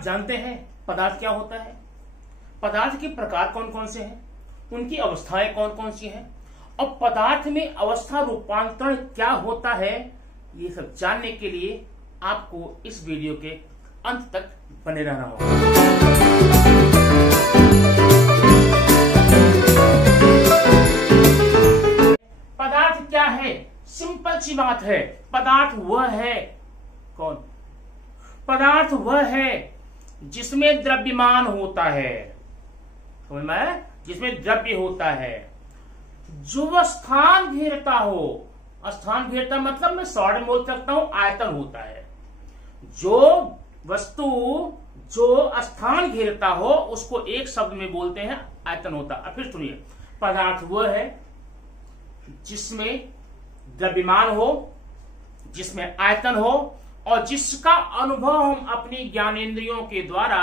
आप जानते हैं पदार्थ क्या होता है, पदार्थ के प्रकार कौन कौन से हैं, उनकी अवस्थाएं कौन कौन सी हैं, और पदार्थ में अवस्था रूपांतरण क्या होता है, ये सब जानने के लिए आपको इस वीडियो के अंत तक बने रहना होगा। पदार्थ क्या है? सिंपल सी बात है, पदार्थ वह है कौन? पदार्थ वह है जिसमें द्रव्यमान होता है, समझ में आया? जिसमें द्रव्य होता है, जो स्थान घेरता हो। स्थान घेरता मतलब मैं शॉर्ट में बोल सकता हूं आयतन होता है। जो वस्तु जो स्थान घेरता हो उसको एक शब्द में बोलते हैं आयतन होता है। फिर सुनिए, पदार्थ वह है जिसमें द्रव्यमान हो, जिसमें आयतन हो और जिसका अनुभव हम अपनी ज्ञानेंद्रियों के द्वारा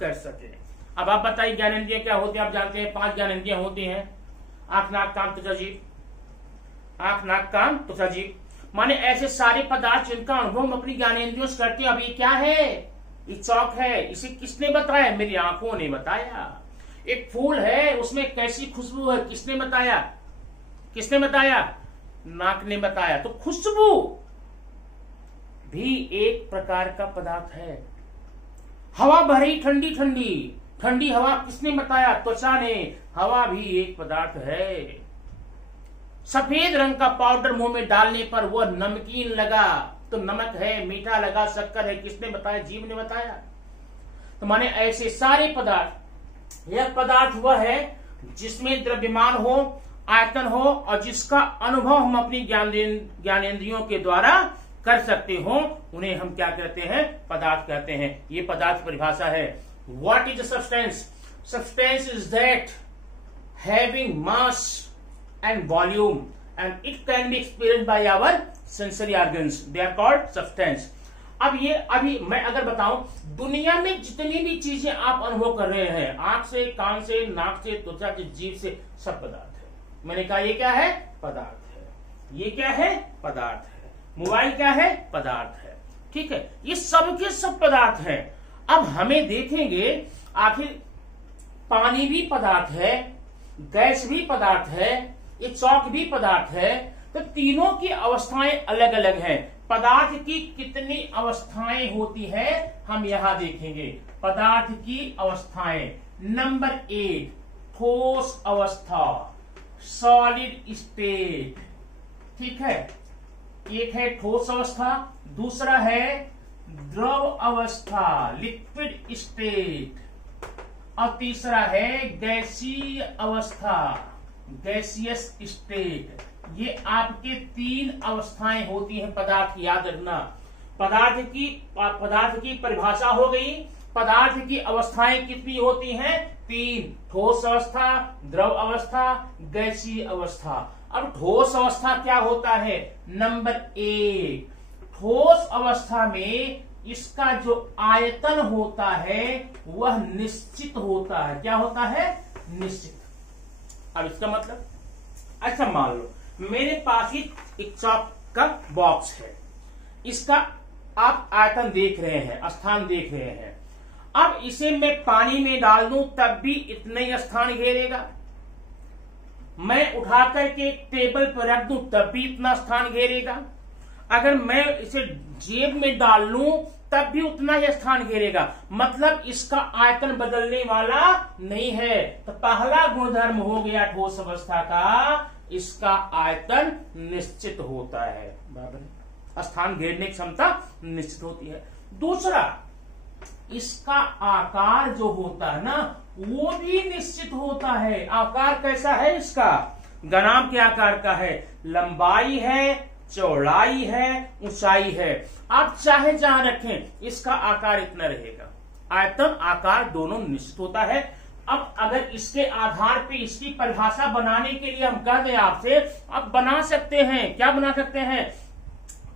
कर सके। अब आप बताइए ज्ञानेंद्रियां क्या होती है? आप जानते हैं 5 ज्ञानेंद्रियां होती हैं, आंख नाक कान त्वचा जीभ। आंख नाक कान त्वचा जीभ माने ऐसे सारे पदार्थ जिनका अनुभव हम अपनी ज्ञानेंद्रियों से करते हैं। अब ये क्या है? ये चौक है। इसे किसने बताया? मेरी आंखों ने बताया। एक फूल है, उसमें कैसी खुशबू है, किसने बताया? किसने बताया? नाक ने बताया। तो खुशबू भी एक प्रकार का पदार्थ है। हवा भरी ठंडी ठंडी ठंडी हवा, किसने बताया? त्वचा ने। हवा भी एक पदार्थ है। सफेद रंग का पाउडर मुंह में डालने पर वह नमकीन लगा, तो नमक है, मीठा लगा, शक्कर है, किसने बताया? जीभ ने बताया। तो माने ऐसे सारे पदार्थ, यह पदार्थ वह है जिसमें द्रव्यमान हो, आयतन हो और जिसका अनुभव हम अपनी ज्ञानेंद्रियों के द्वारा कर सकते हो, उन्हें हम क्या कहते हैं? पदार्थ कहते हैं। ये पदार्थ परिभाषा है। What is the substance? Substance is that having mass and volume and it can be experienced by our sensory organs, they are called substance. अब ये अभी मैं अगर बताऊं, दुनिया में जितनी भी चीजें आप अनुभव कर रहे हैं, आंख से, कान से, नाक से, त्वचा से, जीभ से, सब पदार्थ है। मैंने कहा ये क्या है? पदार्थ है। ये क्या है? पदार्थ है। मोबाइल क्या है? पदार्थ है। ठीक है, ये सब के सब पदार्थ हैं। अब हमें देखेंगे आखिर पानी भी पदार्थ है, गैस भी पदार्थ है, ये चौक भी पदार्थ है। तो तीनों की अवस्थाएं अलग अलग हैं। पदार्थ की कितनी अवस्थाएं होती है हम यहां देखेंगे। पदार्थ की अवस्थाएं, नंबर 1 ठोस अवस्था, सॉलिड स्टेट। ठीक है, एक है ठोस अवस्था, दूसरा है द्रव अवस्था, लिक्विड स्टेट, और तीसरा है गैसीय अवस्था, गैसियस स्टेट। ये आपके 3 अवस्थाएं होती हैं पदार्थ की, याद रखना। पदार्थ की परिभाषा हो गई। पदार्थ की अवस्थाएं कितनी होती हैं? 3, ठोस अवस्था, द्रव अवस्था, गैसीय अवस्था। अब ठोस अवस्था क्या होता है? नंबर 1 ठोस अवस्था में इसका जो आयतन होता है वह निश्चित होता है। क्या होता है? निश्चित। अब इसका मतलब, अच्छा मान लो मेरे पास ही एक चॉक का बॉक्स है, इसका आप आयतन देख रहे हैं, स्थान देख रहे हैं। अब इसे मैं पानी में डाल दूं तब भी इतना ही स्थान घेरेगा। मैं उठा करके टेबल पर रख दूं तब भी इतना स्थान घेरेगा। अगर मैं इसे जेब में डाल लूं तब भी उतना ही स्थान घेरेगा। मतलब इसका आयतन बदलने वाला नहीं है। तो पहला गुणधर्म हो गया ठोस अवस्था का, इसका आयतन निश्चित होता है, बराबर, स्थान घेरने की क्षमता निश्चित होती है। दूसरा, इसका आकार जो होता है ना वो भी निश्चित होता है। आकार कैसा है इसका? गनाम के आकार का है, लंबाई है, चौड़ाई है, ऊंचाई है। आप चाहे जहां रखें इसका आकार इतना रहेगा। आयतन आकार दोनों निश्चित होता है। अब अगर इसके आधार पे इसकी परिभाषा बनाने के लिए हम कह दें आपसे, आप बना सकते हैं। क्या बना सकते हैं?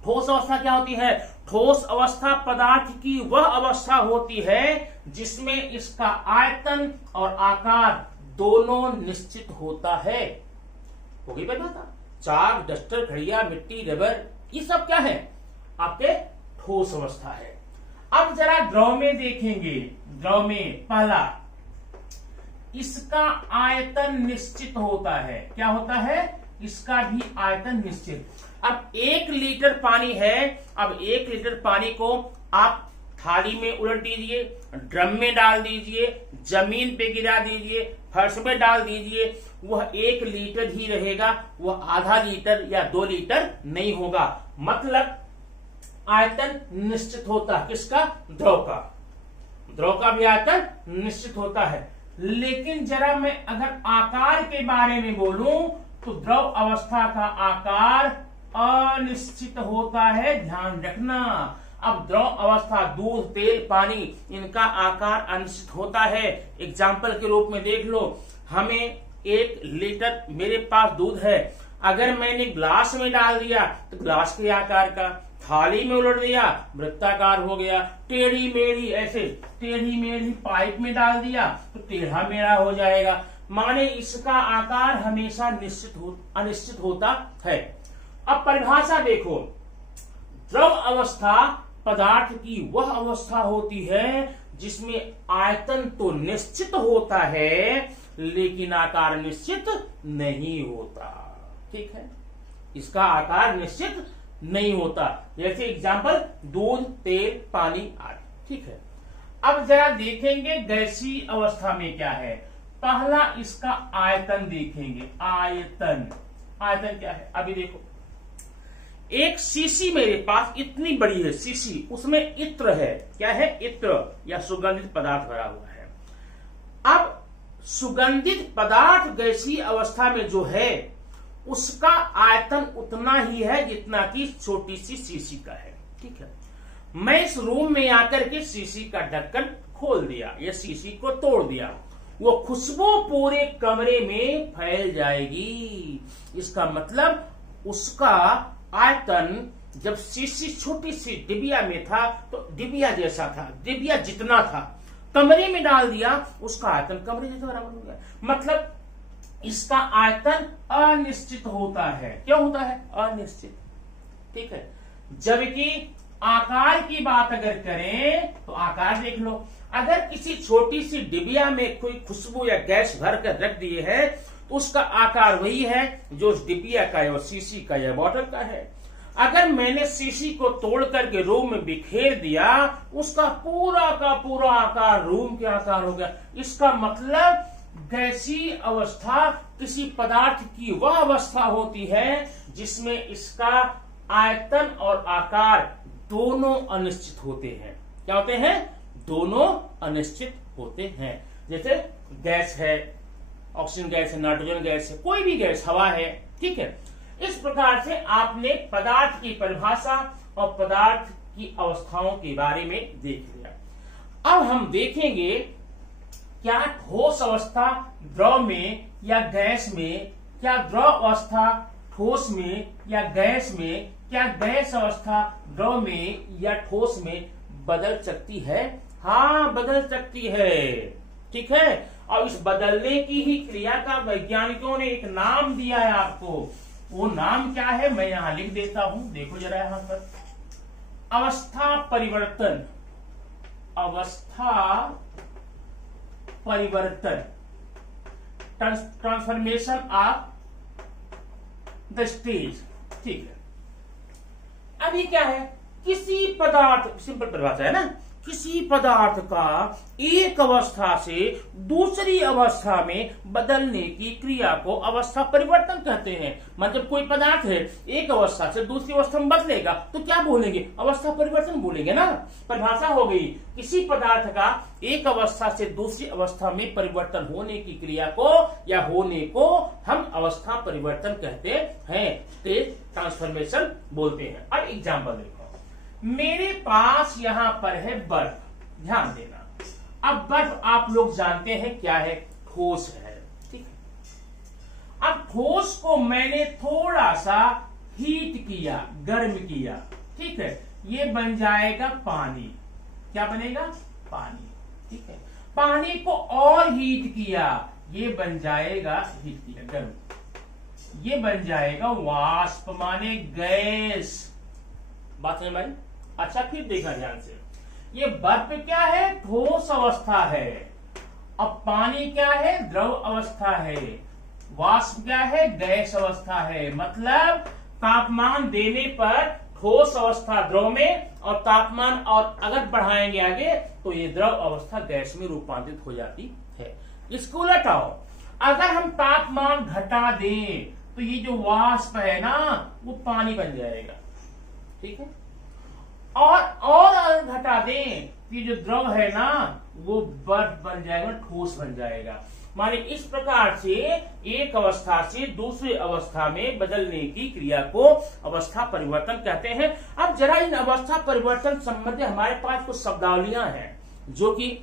ठोस अवस्था क्या होती है? ठोस अवस्था पदार्थ की वह अवस्था होती है जिसमें इसका आयतन और आकार दोनों निश्चित होता है। होगी परिभाषा। चाक, डस्टर, घड़िया, मिट्टी, रबर, ये सब क्या है? आपके ठोस अवस्था है। अब जरा द्रव में देखेंगे, द्रव में पहला इसका आयतन निश्चित होता है। क्या होता है? इसका भी आयतन निश्चित। अब 1 लीटर पानी है, अब 1 लीटर पानी को आप थाली में उलट दीजिए, ड्रम में डाल दीजिए, जमीन पे गिरा दीजिए, फर्श में डाल दीजिए, वह 1 लीटर ही रहेगा, वह आधा लीटर या 2 लीटर नहीं होगा। मतलब आयतन निश्चित होता है किसका? द्रव का। द्रव का भी आयतन निश्चित होता है। लेकिन जरा मैं अगर आकार के बारे में बोलूं तो द्रव अवस्था का आकार अनिश्चित होता है, ध्यान रखना। अब द्रव अवस्था, दूध, तेल, पानी, इनका आकार अनिश्चित होता है। एग्जाम्पल के रूप में देख लो, हमें 1 लीटर मेरे पास दूध है, अगर मैंने ग्लास में डाल दिया तो ग्लास के आकार का, थाली में उलट दिया वृत्ताकार हो गया, टेढ़ी मेढ़ी ऐसे टेढ़ी मेढ़ी पाइप में डाल दिया तो टेढ़ा मेढ़ा हो जाएगा। माने इसका आकार हमेशा अनिश्चित होता है। अब परिभाषा देखो, द्रव अवस्था पदार्थ की वह अवस्था होती है जिसमें आयतन तो निश्चित होता है लेकिन आकार निश्चित नहीं होता। ठीक है, इसका आकार निश्चित नहीं होता। जैसे एग्जाम्पल दूध, तेल, पानी आदि। ठीक है, अब जरा देखेंगे गैसीय अवस्था में क्या है। पहला इसका आयतन देखेंगे। आयतन, आयतन क्या है? अभी देखो, एक शीशी मेरे पास इतनी बड़ी है शीशी, उसमें इत्र है। क्या है? इत्र या सुगंधित पदार्थ भरा हुआ है। अब सुगंधित पदार्थ गैसीय अवस्था में जो है उसका आयतन उतना ही है जितना कि छोटी सी शीशी का है। ठीक है, मैं इस रूम में आकर के शीशी का ढक्कन खोल दिया या शीशी को तोड़ दिया, वो खुशबू पूरे कमरे में फैल जाएगी। इसका मतलब उसका आयतन, जब शीशी छोटी सी डिबिया में था तो डिबिया जैसा था, डिबिया जितना था, कमरे में डाल दिया उसका आयतन कमरे जैसा बराबर हो गया। मतलब इसका आयतन अनिश्चित होता है। क्या होता है? अनिश्चित। ठीक है, जबकि आकार की बात अगर करें तो आकार देख लो, अगर किसी छोटी सी डिबिया में कोई खुशबू या गैस भर कर रख दिए है तो उसका आकार वही है जो उस डिबिया का या शीशी का या बॉटल का है। अगर मैंने शीशी को तोड़ करके रूम में बिखेर दिया, उसका पूरा का पूरा आकार रूम के आकार हो गया। इसका मतलब गैसीय अवस्था किसी पदार्थ की वह अवस्था होती है जिसमें इसका आयतन और आकार दोनों अनिश्चित होते हैं। क्या होते हैं? दोनों अनिश्चित होते हैं। जैसे गैस है, ऑक्सीजन गैस है, नाइट्रोजन गैस है, कोई भी गैस, हवा है। ठीक है, इस प्रकार से आपने पदार्थ की परिभाषा और पदार्थ की अवस्थाओं के बारे में देख लिया। अब हम देखेंगे क्या ठोस अवस्था द्रव में या गैस में, क्या द्रव अवस्था ठोस में या गैस में, क्या गैस अवस्था द्रव में या ठोस में बदल सकती है? हाँ, बदल सकती है। ठीक है, और इस बदलने की ही क्रिया का वैज्ञानिकों ने एक नाम दिया है आपको। वो नाम क्या है मैं यहां लिख देता हूं, देखो जरा यहां पर। अवस्था परिवर्तन, अवस्था परिवर्तन, ट्रांसफॉर्मेशन ऑफ द स्टेज। ठीक है, अभी क्या है, किसी पदार्थ, सिंपल परिभाषा है ना, किसी पदार्थ का एक अवस्था से दूसरी अवस्था में बदलने की क्रिया को अवस्था परिवर्तन कहते हैं। मतलब कोई पदार्थ है, एक अवस्था से दूसरी अवस्था में बदलेगा तो क्या बोलेंगे? अवस्था परिवर्तन बोलेंगे ना। परिभाषा हो गई, किसी पदार्थ का एक अवस्था से दूसरी अवस्था में परिवर्तन होने की क्रिया को या होने को हम अवस्था परिवर्तन कहते हैं, स्टेज ट्रांसफॉर्मेशन बोलते हैं। अब एग्जाम्पल देखो, मेरे पास यहां पर है बर्फ, ध्यान देना। अब बर्फ आप लोग जानते हैं क्या है? ठोस है। ठीक है, अब ठोस को मैंने थोड़ा सा हीट किया, गर्म किया। ठीक है, ये बन जाएगा पानी। क्या बनेगा? पानी। ठीक है, पानी को और हीट किया, ये बन जाएगा, हीट किया गर्म, ये बन जाएगा वाष्प, माने गैस। बात समझ में आई? अच्छा, फिर देखा ध्यान से, ये बर्फ क्या है? ठोस अवस्था है। अब पानी क्या है? द्रव अवस्था है। वाष्प क्या है? गैस अवस्था है। मतलब तापमान देने पर ठोस अवस्था द्रव में, और तापमान और अगर बढ़ाएंगे आगे तो ये द्रव अवस्था गैस में रूपांतरित हो जाती है। इसको उलटाओ, अगर हम तापमान घटा दें तो ये जो वाष्प है ना वो पानी बन जाएगा, ठीक है। और अगर घटा दें तो ये जो द्रव है ना वो बर्फ बन जाएगा, ठोस बन जाएगा। माने इस प्रकार से एक अवस्था से दूसरी अवस्था में बदलने की क्रिया को अवस्था परिवर्तन कहते हैं। अब जरा इन अवस्था परिवर्तन संबंधी हमारे पास कुछ शब्दावलियां हैं जो कि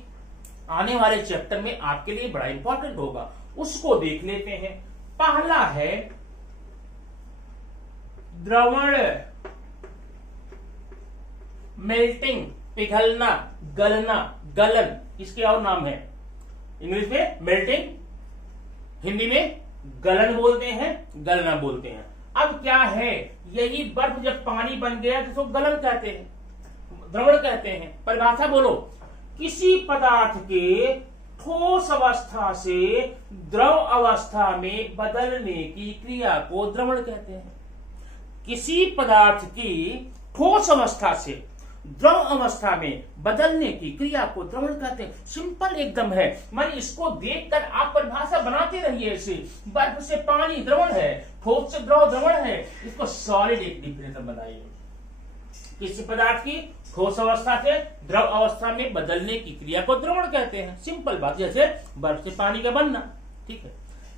आने वाले चैप्टर में आपके लिए बड़ा इंपॉर्टेंट होगा, उसको देख लेते हैं। पहला है द्रवण, मेल्टिंग, पिघलना, गलना, गलन, इसके और नाम है। इंग्लिश में मेल्टिंग, हिंदी में गलन बोलते हैं, गलना बोलते हैं। अब क्या है, यही बर्फ जब पानी बन गया तो इसको गलन कहते हैं, द्रवण कहते हैं। परिभाषा बोलो, किसी पदार्थ के ठोस अवस्था से द्रव अवस्था में बदलने की क्रिया को द्रवण कहते हैं। किसी पदार्थ की ठोस अवस्था से द्रव अवस्था में बदलने की क्रिया को द्रवण कहते हैं। सिंपल एकदम है। मैं इसको देखकर आप परिभाषा बनाते रहिए। ऐसे बर्फ से पानी द्रवण है, ठोस से द्रव द्रवण है, इसको सॉलिड एक डिफिनेशन बनाइए। किसी पदार्थ की ठोस अवस्था से द्रव अवस्था में बदलने की क्रिया को द्रवण कहते हैं। सिंपल बात, जैसे बर्फ से पानी का बनना, ठीक है।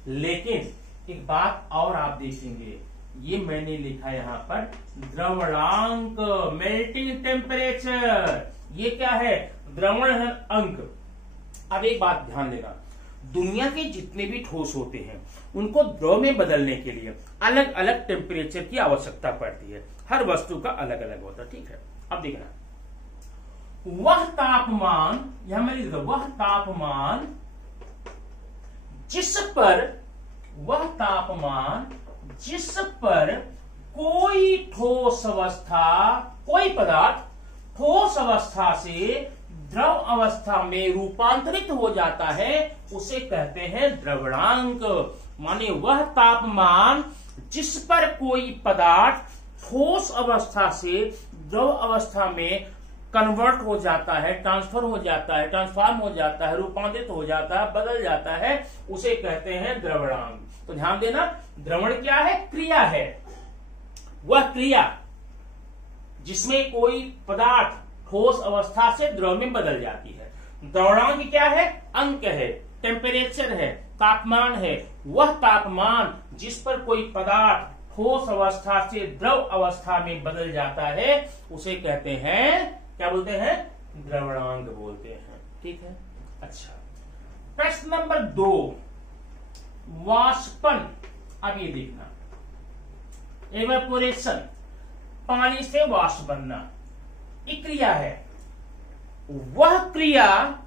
लेकिन एक बात और आप देखेंगे, ये मैंने लिखा यहाँ पर द्रवणांक, मेल्टिंग टेम्परेचर, ये क्या है? द्रवण अंक। अब एक बात ध्यान देना, दुनिया के जितने भी ठोस होते हैं उनको द्रव में बदलने के लिए अलग अलग टेम्परेचर की आवश्यकता पड़ती है। हर वस्तु का अलग अलग होता है, ठीक है। अब देखना, वह तापमान, यहां मैं लिख दूं, वह तापमान जिस पर कोई ठोस अवस्था, कोई पदार्थ ठोस अवस्था से द्रव अवस्था में रूपांतरित हो जाता है उसे कहते हैं द्रवणांक। माने वह तापमान जिस पर कोई पदार्थ ठोस अवस्था से द्रव अवस्था में कन्वर्ट हो जाता है, ट्रांसफर हो जाता है, ट्रांसफॉर्म हो जाता है, रूपांतरित हो जाता है, बदल जाता है, उसे कहते हैं द्रवणांक। तो ध्यान देना, द्रवण क्या है? क्रिया है। वह क्रिया जिसमें कोई पदार्थ ठोस अवस्था से द्रव में बदल जाती है। द्रवणांक क्या है? अंक है, टेम्परेचर है, तापमान है। वह तापमान जिस पर कोई पदार्थ ठोस अवस्था से द्रव अवस्था में बदल जाता है उसे कहते हैं, क्या बोलते हैं? द्रवणांक बोलते हैं, ठीक है। अच्छा, प्रश्न नंबर 2, वाष्पन। अब ये देखना, एवेपोरेशन, पानी से वाष्प बनना, एक क्रिया है। वह क्रिया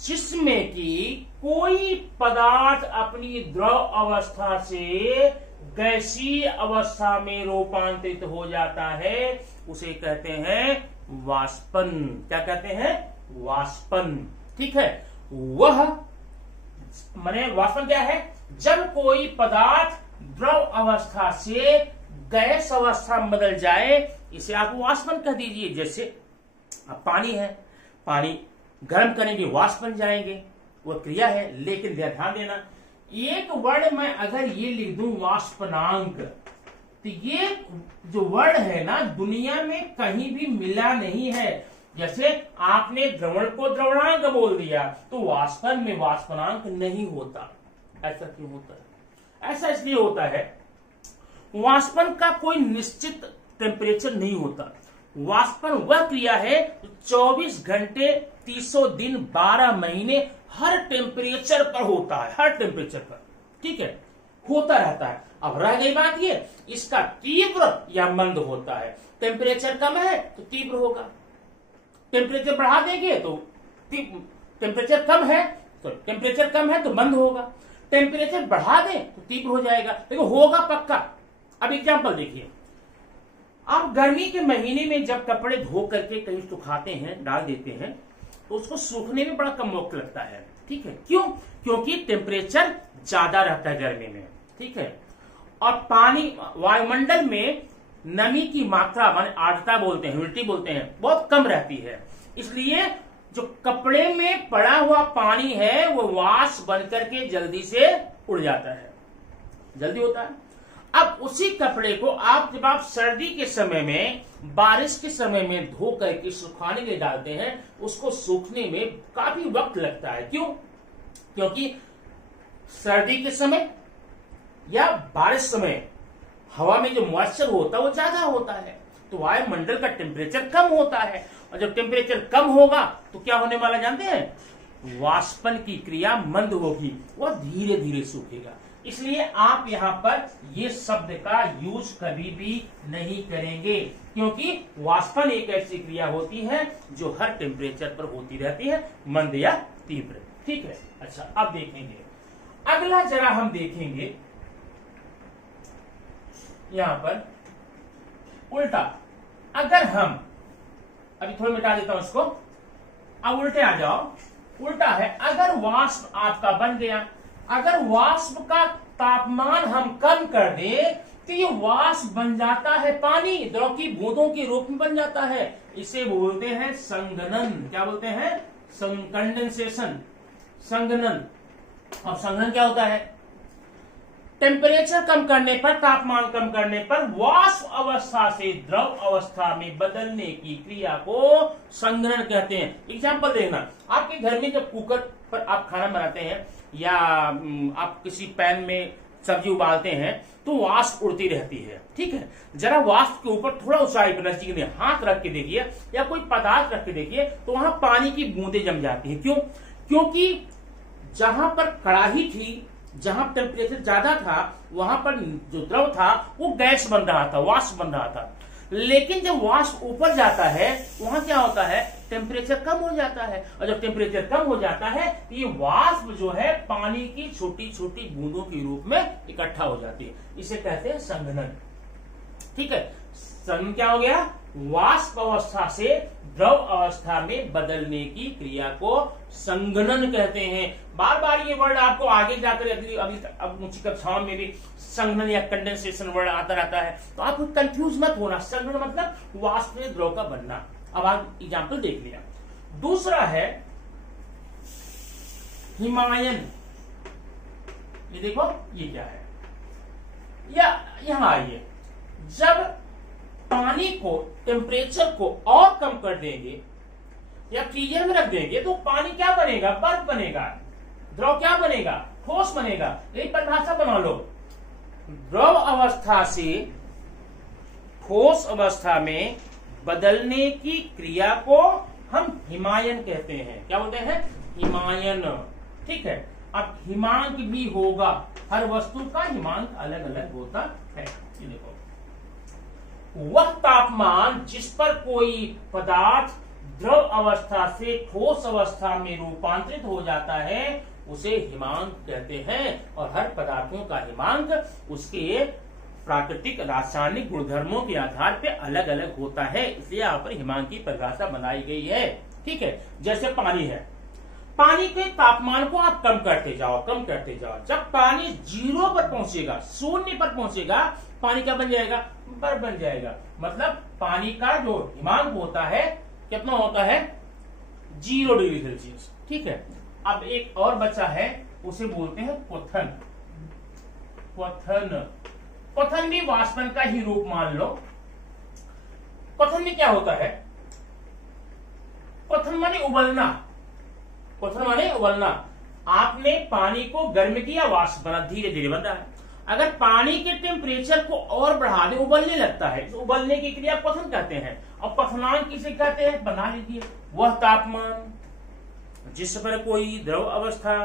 जिसमें कि कोई पदार्थ अपनी द्रव अवस्था से गैसीय अवस्था में रूपांतरित हो जाता है उसे कहते हैं वाष्पन। क्या कहते हैं? वाष्पन, ठीक है। वह माने वाष्पन क्या है? जब कोई पदार्थ द्रव अवस्था से गैस अवस्था में बदल जाए, इसे आप वाष्पन कह दीजिए। जैसे अब पानी है, पानी गर्म करेंगे वाष्प बन जाएंगे, वह क्रिया है। लेकिन ध्यान देना, एक वर्ड में अगर ये लिख दूं वाष्पनांक, तो ये जो वर्ड है ना दुनिया में कहीं भी मिला नहीं है। जैसे आपने द्रवण को द्रवणांक बोल दिया तो वाष्पन में वाष्पनांक नहीं होता। ऐसा क्यों होता है? ऐसा इसलिए होता है, वाष्पन का कोई निश्चित टेम्परेचर नहीं होता। वाष्पन वह क्रिया है 24 घंटे 300 दिन 12 महीने हर टेम्परेचर पर होता है, हर टेम्परेचर पर, ठीक है, होता रहता है। अब रह गई बात ये, इसका तीव्र या मंद होता है। टेम्परेचर कम है तो तीव्र होगा, टेम्परेचर बढ़ा देंगे तो टेम्परेचर कम है तो मंद होगा, टेम्परेचर बढ़ा दें तो तीव्र हो जाएगा, लेकिन होगा पक्का। अब एग्जांपल देखिए, आप गर्मी के महीने में जब कपड़े धो करके कहीं सुखाते हैं, डाल देते हैं, तो उसको सूखने में बड़ा कम वक्त लगता है। ठीक है, क्यों? क्योंकि टेम्परेचर ज्यादा रहता है गर्मी में। ठीक है, और पानी, वायुमंडल में नमी की मात्रा, माने आर्द्रता बोलते हैं, ह्यूमिडिटी बोलते हैं, बहुत कम रहती है। इसलिए जो कपड़े में पड़ा हुआ पानी है वो वाष्प बनकर के जल्दी से उड़ जाता है, जल्दी होता है। अब उसी कपड़े को जब आप सर्दी के समय में, बारिश के समय में धो करके सुखाने के लिए डालते हैं, उसको सूखने में काफी वक्त लगता है। क्यों? क्योंकि सर्दी के समय या बारिश समय हवा में जो मॉइस्चर होता है वो ज्यादा होता है, तो वायुमंडल का टेम्परेचर कम होता है, और जब टेम्परेचर कम होगा तो क्या होने वाला जानते हैं? वाष्पन की क्रिया मंद होगी, वह धीरे धीरे सूखेगा। इसलिए आप यहां पर ये शब्द का यूज कभी भी नहीं करेंगे, क्योंकि वाष्पन एक ऐसी क्रिया होती है जो हर टेम्परेचर पर होती रहती है, मंद या तीव्र। ठीक है, अच्छा अब देखेंगे अगला, जरा हम देखेंगे यहां पर उल्टा। अगर हम, अभी थोड़ा मिटा देता हूं इसको, अब उल्टे आ जाओ। उल्टा है, अगर वाष्प आपका बन गया, अगर वाष्प का तापमान हम कम कर दें तो ये वाष्प बन जाता है पानी, द्रव की बूंदों के रूप में बन जाता है। इसे बोलते हैं संघनन। क्या बोलते हैं? कंडेंसेशन, संघनन। अब संघनन क्या होता है? टेम्परेचर कम करने पर, तापमान कम करने पर वाष्प अवस्था से द्रव अवस्था में बदलने की क्रिया को संघनन कहते हैं। एग्जाम्पल देखना, आपके घर में जब कुकर पर आप खाना बनाते हैं या आप किसी पैन में सब्जी उबालते हैं तो वाष्प उड़ती रहती है। ठीक है, जरा वाष्प के ऊपर थोड़ा ऊंचाई पर नजदीक में हाथ रख के देखिए या कोई पदार्थ रख के देखिए तो वहां पानी की बूंदें जम जाती है। क्यों? क्योंकि जहां पर कड़ाही थी, जहां टेम्परेचर ज्यादा था, वहां पर जो द्रव था वो गैस बन रहा था, वाष्प बन रहा था। लेकिन जब वाष्प ऊपर जाता है वहां क्या होता है? टेम्परेचर कम हो जाता है, और जब टेम्परेचर कम हो जाता है तो ये वाष्प जो है पानी की छोटी छोटी बूंदों के रूप में इकट्ठा हो जाती है। इसे कहते हैं संघनन। ठीक है, संघनन क्या हो गया? वाष्प अवस्था से द्रव अवस्था में बदलने की क्रिया को संघनन कहते हैं। बार बार ये वर्ड आपको आगे जाकर अब ऊंची कक्षाओं में भी संघनन या कंडेंसेशन वर्ड आता रहता है, तो आप कंफ्यूज मत होना। संघनन मतलब वाष्प में द्रव का बनना। अब आप एग्जाम्पल देख लिया। दूसरा है हिमायन। ये देखो ये क्या है, या यहां आइए, जब पानी को, टेम्परेचर को और कम कर देंगे या फ्रीजर में रख देंगे तो पानी क्या बनेगा? बर्फ बनेगा। द्रव क्या बनेगा? ठोस बनेगा। यही परिभाषा बना लो, द्रव अवस्था से ठोस अवस्था में बदलने की क्रिया को हम हिमायन कहते हैं। क्या बोलते हैं? हिमायन। ठीक है, अब हिमांक भी होगा, हर वस्तु का हिमांक अलग अलग होता है। ये देखो, वह तापमान जिस पर कोई पदार्थ द्रव अवस्था से ठोस अवस्था में रूपांतरित हो जाता है उसे हिमांक कहते हैं, और हर पदार्थों का हिमांक उसके प्राकृतिक रासायनिक गुणधर्मों के आधार पे अलग अलग होता है। इसलिए यहाँ पर हिमांक की परिभाषा बनाई गई है। ठीक है, जैसे पानी है, पानी के तापमान को आप कम करते जाओ, कम करते जाओ, जब पानी 0 पर पहुंचेगा, 0 पर पहुंचेगा, पानी क्या बन जाएगा? बर्फ बन जाएगा। मतलब पानी का जो हिमांक होता है कितना होता है? 0 डिग्री सेल्सियस। ठीक है, अब एक और बचा है, उसे बोलते हैं क्वथन। क्वथन, क्वथन भी वाष्पन का ही रूप मान लो। क्वथन में क्या होता है? क्वथन माने उबलना। क्वथन माने उबलना। आपने पानी को गर्म किया, वाष्प बना, धीरे धीरे बन रहा है। अगर पानी के टेम्परेचर को और बढ़ा दे, उबलने लगता है, तो उबलने की क्रिया क्वथन कहते हैं। और क्वथनांक किसे कहते हैं? बना लीजिए, वह तापमान जिस पर कोई द्रव अवस्था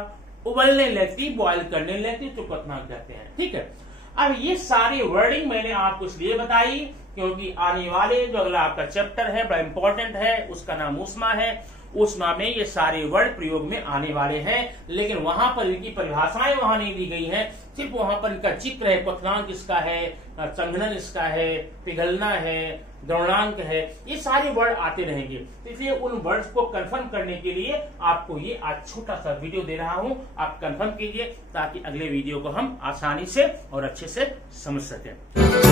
उबलने लगती, बॉयल करने लगती, तो क्वथनांक कहते हैं। ठीक है, अब ये सारी वर्डिंग मैंने आपको इसलिए बताई क्योंकि आने वाले जो अगला आपका चैप्टर है बड़ा इंपॉर्टेंट है, उसका नाम ऊष्मा है। ऊष्मा में ये सारे वर्ड प्रयोग में आने वाले हैं, लेकिन वहां पर इनकी परिभाषाएं वहां नहीं दी गई हैं। सिर्फ वहां पर इनका चित्र है, क्वथनांक इसका है, संघनन इसका है, पिघलना है, द्रवणांक है, ये सारे वर्ड आते रहेंगे। इसलिए उन वर्ड्स को कंफर्म करने के लिए आपको ये आज छोटा सा वीडियो दे रहा हूं, आप कंफर्म कीजिए ताकि अगले वीडियो को हम आसानी से और अच्छे से समझ सकें।